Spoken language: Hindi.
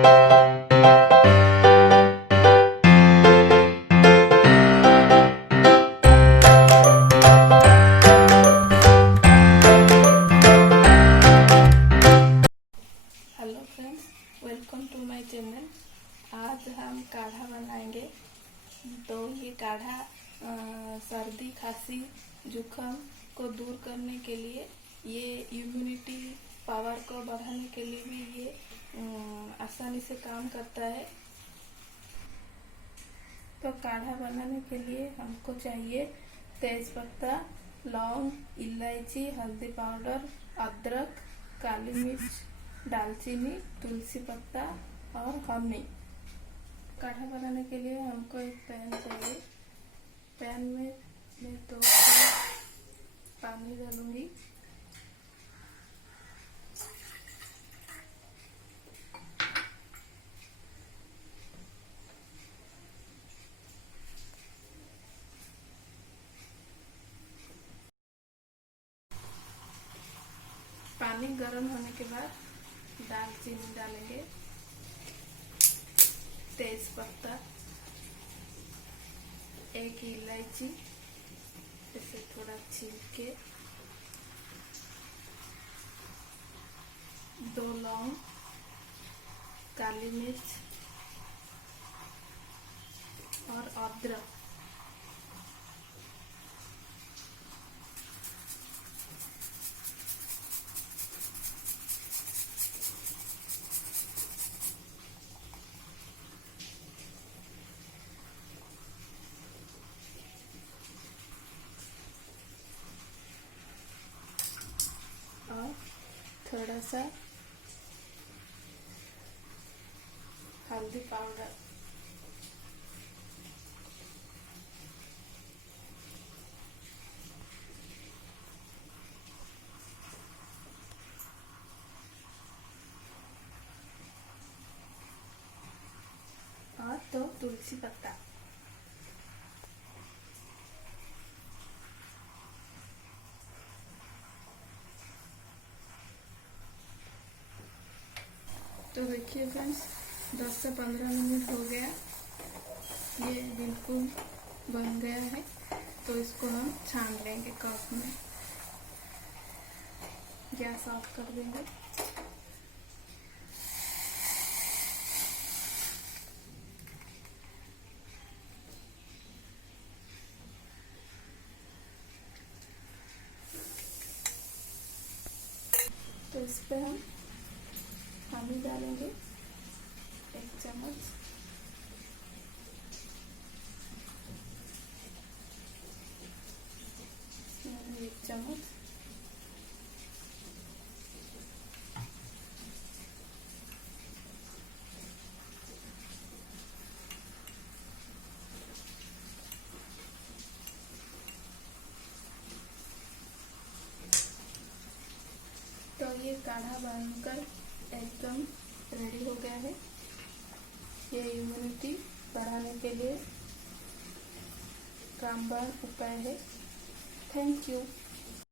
Hello friends, welcome to my channel. आज हम काढ़ा बनाएंगे। तो ये काढ़ा सर्दी, खांसी, जुकाम को दूर करने के लिए, ये इम्यूनिटी पावर को बढ़ाने के लिए भी ये आसानी से काम करता है। तो काढ़ा बनाने के लिए हमको चाहिए तेज पत्ता, लौंग, इलायची, हल्दी पाउडर, अदरक, काली मिर्च, दालचीनी, तुलसी पत्ता और हनी। काढ़ा बनाने के लिए हमको एक पैन चाहिए। पैन में मैं 2 कप पानी डालूंगी। पानी गर्म होने के बाद दालचीनी डालेंगे, तेज पत्ता, 1 इलायची इसे थोड़ा छील के, 2 लौंग, काली मिर्च और अदरक। और थोड़ा सा हल्दी पाउडर। और 2 तुलसी पत्ता। तो देखिए फ्रेंड्स, 10 से 15 मिनट हो गया, ये बिल्कुल बन गया है। तो इसको हम छान लेंगे कप में। गैस ऑफ कर देंगे। तो इस पे हम हनी डालेंगे 1 चम्मच, इसमें 1 चम्मच, तो ये काढ़ा बनकर एकदम रेडी हो गया है। ये इम्यूनिटी बढ़ाने के लिए रामबाण उपाय है। Thank you.